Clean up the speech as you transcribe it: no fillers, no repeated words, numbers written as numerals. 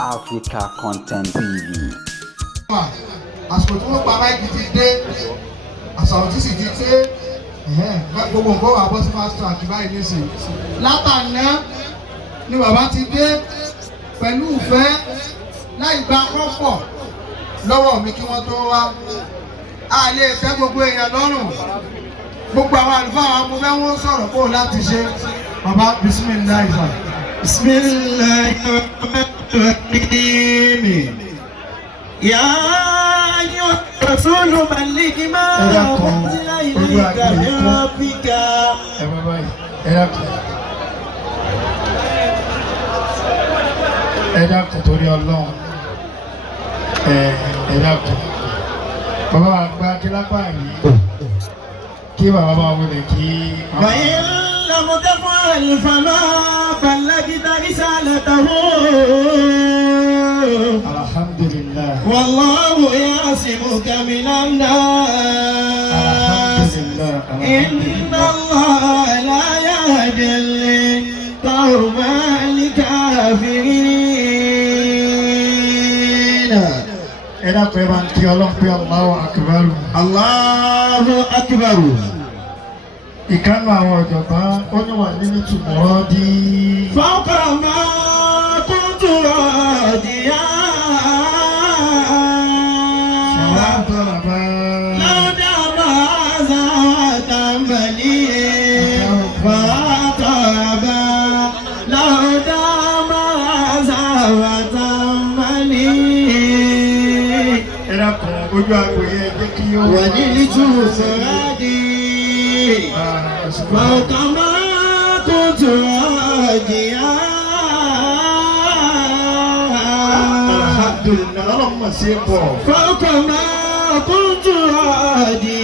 Africa Content TV. àsìkò tí wọ́n pa máìkì ti dé àsàrò tí sì ti dé gbogbo nǹkan wà bọ́ sí fast track báyìí nísìnyí. látàná ni bàbá ti dé pẹ̀lú ìfẹ́ láì gba kọ́pọ̀ lọ́wọ́ mi kí wọ́n tó wá. a lè tẹ́ gbogbo èèyàn lọ́rùn. gbogbo àwọn àlùfáà àwọn ọmọ fẹ́ wọ́n sọ̀rọ̀ kó láti ṣe. bàbá bisimilayi fa. bisimilayi rahim. Ya ayyuha rasulu balligh ma unzila ilayka min rabbika. ẹ dákun torí Ọlọ́run ẹ dákun bàbá wa gba kílápá yìí kí bàbá bá wọlé kí. wa in lam taf'al fama ballaghta risalatahu. alhamdulillah. wallahu ya'simuka minan nas. inna Allaha la yahdi al-qawma al-kafirin. ẹ dákun ẹ bá ń kí Ọlọ́run pé Allahu akbar. Allahu akbar. ìkànnì àwọn ọ̀jọ̀gbọ́n ó ní wà nínú tùmọ̀rọ́ dí. fawqa ma kuntu radiya. ojú àgbò yẹn jẹ́ kí ó wà ní nítorí sọ́ràdì fawqa ma kuntu radiya. alhamdulillah ọlọ́mọ sí pọ̀. fawqa ma kuntu radiya.